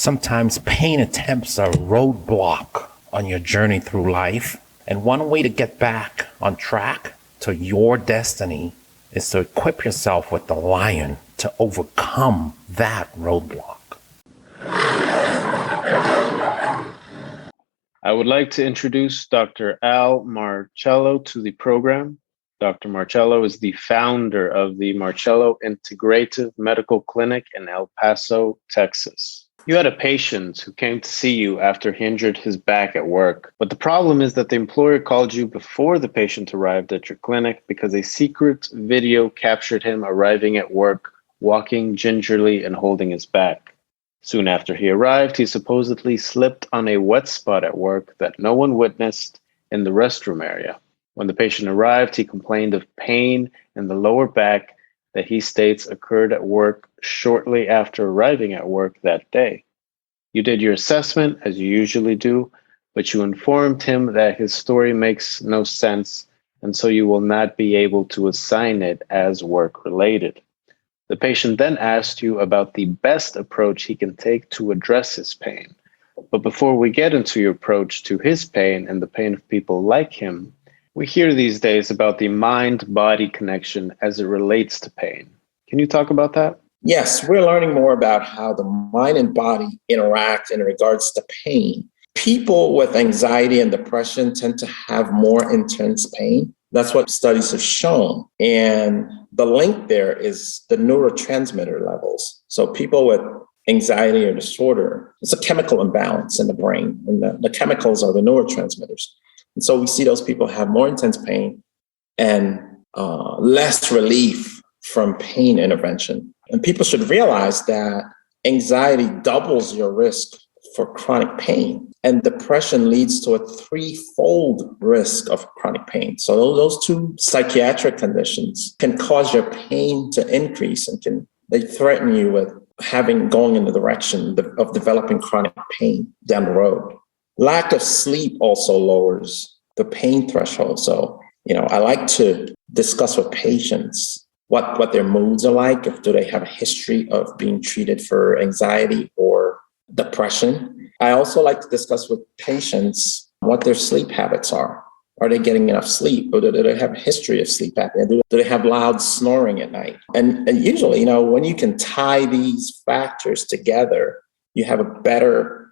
Sometimes pain attempts are a roadblock on your journey through life. And one way to get back on track to your destiny is to equip yourself with the lion to overcome that roadblock. I would like to introduce Dr. Al Marcello to the program. Dr. Marcello is the founder of the Marcello Integrative Medical Clinic in El Paso, Texas. You had a patient who came to see you after he injured his back at work, but the problem is that the employer called you before the patient arrived at your clinic because a secret video captured him arriving at work, walking gingerly and holding his back. Soon after he arrived, he supposedly slipped on a wet spot at work that no one witnessed in the restroom area. When the patient arrived, he complained of pain in the lower back that he states occurred at work shortly after arriving at work that day. You did your assessment, as you usually do, but you informed him that his story makes no sense, and so you will not be able to assign it as work-related. The patient then asked you about the best approach he can take to address his pain. But before we get into your approach to his pain and the pain of people like him, we hear these days about the mind-body connection as it relates to pain. Can you talk about that? Yes, we're learning more about how the mind and body interact in regards to pain. People with anxiety and depression tend to have more intense pain. That's what studies have shown. And the link there is the neurotransmitter levels. So people with anxiety or disorder, it's a chemical imbalance in the brain, and the chemicals are the neurotransmitters. And so we see those people have more intense pain and less relief from pain intervention. And people should realize that anxiety doubles your risk for chronic pain, and depression leads to a threefold risk of chronic pain. So those two psychiatric conditions can cause your pain to increase and they threaten you with going in the direction of developing chronic pain down the road. Lack of sleep also lowers the pain threshold. So, I like to discuss with patients what their moods are like, if do they have a history of being treated for anxiety or depression. I also like to discuss with patients what their sleep habits are. Are they getting enough sleep? Or do they have a history of sleep apnea? Do they have loud snoring at night? And usually, when you can tie these factors together, you have a better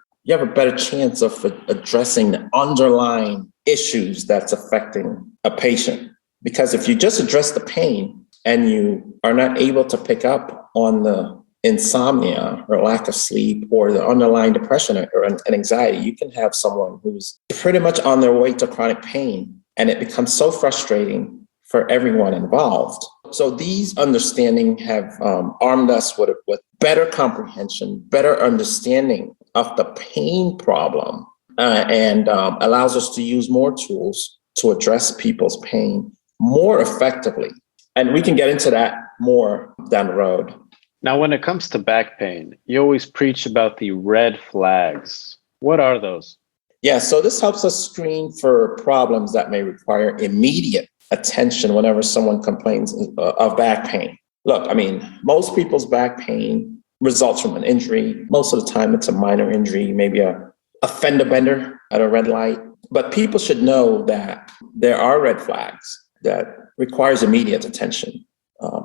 chance of addressing the underlying issues that's affecting a patient. Because if you just address the pain and you are not able to pick up on the insomnia or lack of sleep or the underlying depression or an anxiety, you can have someone who's pretty much on their way to chronic pain, and it becomes so frustrating for everyone involved. So these understanding have armed us with better comprehension, better understanding of the pain problem, and allows us to use more tools to address people's pain more effectively. And we can get into that more down the road. Now, when it comes to back pain, you always preach about the red flags. What are those? Yeah, so this helps us screen for problems that may require immediate attention whenever someone complains of back pain. Look, most people's back pain results from an injury. Most of the time, it's a minor injury, maybe a fender bender at a red light. But people should know that there are red flags that requires immediate attention.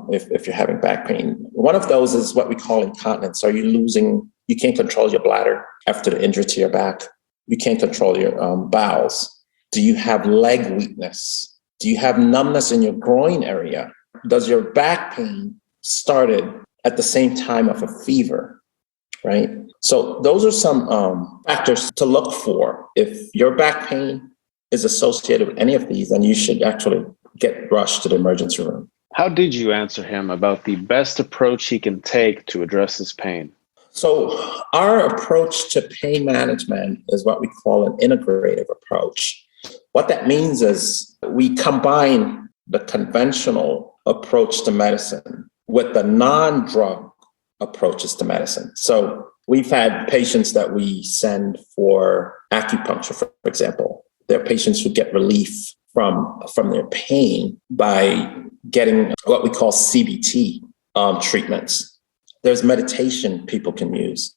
If you're having back pain. One of those is what we call incontinence. You can't control your bladder after the injury to your back. You can't control your bowels. Do you have leg weakness? Do you have numbness in your groin area? Does your back pain started at the same time of a fever, right? So those are some factors to look for. If your back pain is associated with any of these, then you should actually get rushed to the emergency room. How did you answer him about the best approach he can take to address his pain? So our approach to pain management is what we call an integrative approach. What that means is we combine the conventional approach to medicine with the non-drug approaches to medicine. So we've had patients that we send for acupuncture, for example. There are patients who get relief from their pain by getting what we call CBT treatments. There's meditation people can use.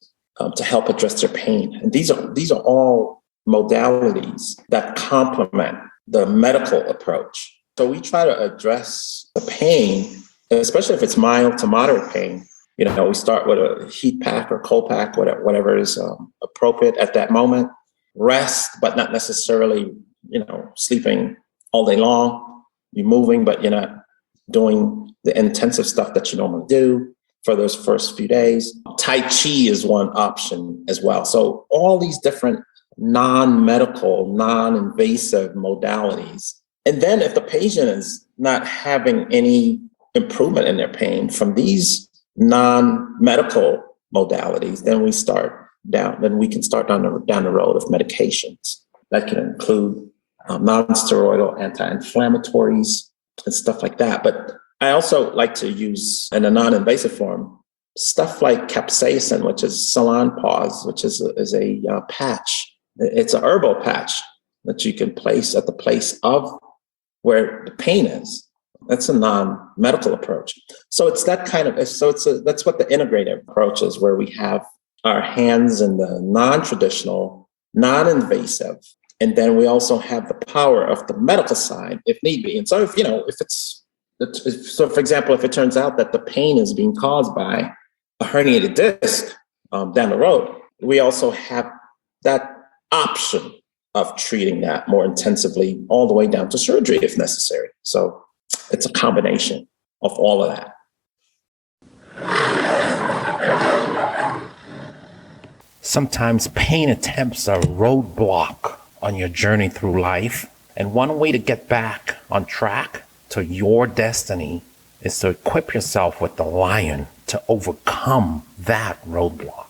to help address their pain. And these are all modalities that complement the medical approach. So we try to address the pain, especially if it's mild to moderate pain. We start with a heat pack or cold pack, whatever is appropriate at that moment. Rest, but not necessarily, sleeping all day long. You're moving, but you're not doing the intensive stuff that you normally do for those first few days. Tai Chi is one option as well. So all these different non-medical, non-invasive modalities. And then if the patient is not having any improvement in their pain from these non-medical modalities, then we can start down the road of medications. That can include non-steroidal anti-inflammatories and stuff like that. But I also like to use, in a non-invasive form, stuff like capsaicin, which is Salonpause, which is a patch. It's a herbal patch that you can place at the place of where the pain is. That's a non-medical approach. So it's that kind of, that's what the integrative approach is, where we have our hands in the non-traditional, non-invasive, and then we also have the power of the medical side if need be. And so for example, if it turns out that the pain is being caused by a herniated disc down the road, we also have that option of treating that more intensively all the way down to surgery if necessary. So it's a combination of all of that. Sometimes pain attempts a roadblock on your journey through life. And one way to get back on track to your destiny is to equip yourself with the lion to overcome that roadblock.